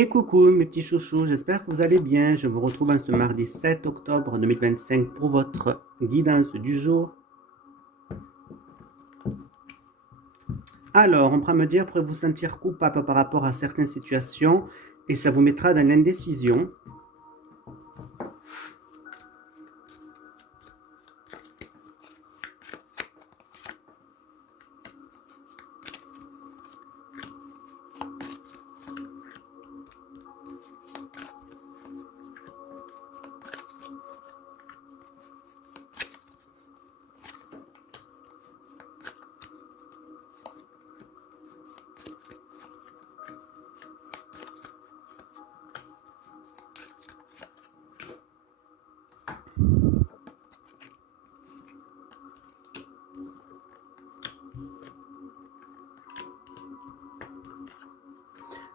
Et coucou mes petits chouchous, j'espère que vous allez bien. Je vous retrouve en ce mardi 7 octobre 2025 pour votre guidance du jour. Alors, on pourra me dire, pourrez vous sentir coupable par rapport à certaines situations et ça vous mettra dans l'indécision.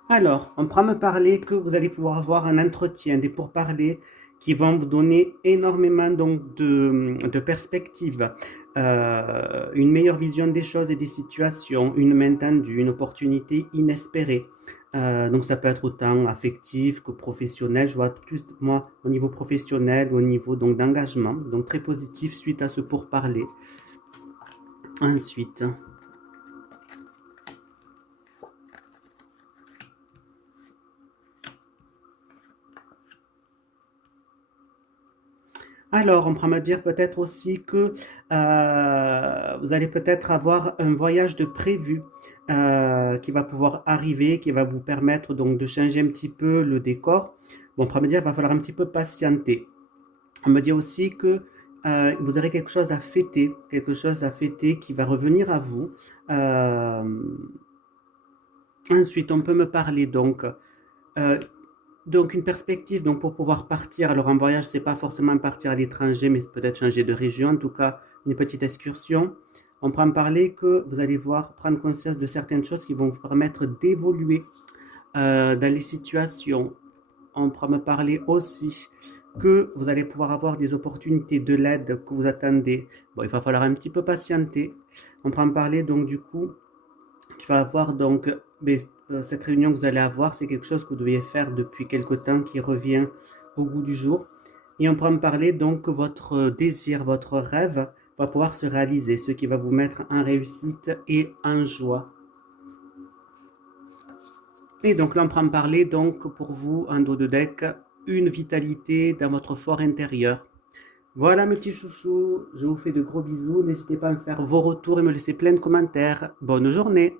Alors, on pourra me parler que vous allez pouvoir avoir un entretien, des pourparlers qui vont vous donner énormément donc, de perspectives, une meilleure vision des choses et des situations, une main tendue, une opportunité inespérée. Donc ça peut être autant affectif que professionnel. Je vois plus moi au niveau professionnel, au niveau donc d'engagement, donc très positif suite à ce pourparler. Ensuite. Alors, on pourra me dire peut-être aussi que vous allez peut-être avoir un voyage de prévu qui va pouvoir arriver, qui va vous permettre donc de changer un petit peu le décor. Bon, on pourra me dire qu'il va falloir un petit peu patienter. On me dit aussi que vous aurez quelque chose à fêter qui va revenir à vous. Euh, Ensuite, on peut me parler euh, donc une perspective donc pour pouvoir partir. Alors un voyage, c'est pas forcément partir à l'étranger, mais c'est peut-être changer de région, en tout cas une petite excursion. On peut en parler que vous allez voir prendre conscience de certaines choses qui vont vous permettre d'évoluer dans les situations. On pourra me parler aussi que vous allez pouvoir avoir des opportunités de l'aide que vous attendez. Bon, il va falloir un petit peu patienter. On pourra en parler donc du coup tu vas avoir donc cette réunion que vous allez avoir, c'est quelque chose que vous deviez faire depuis quelque temps qui revient au goût du jour. Et on pourra me parler donc que votre désir, votre rêve va pouvoir se réaliser, ce qui va vous mettre en réussite et en joie. Et donc là, on pourra me parler donc pour vous, en dos de deck, une vitalité dans votre fort intérieur. Voilà mes petits chouchous, je vous fais de gros bisous. N'hésitez pas à me faire vos retours et me laisser plein de commentaires. Bonne journée!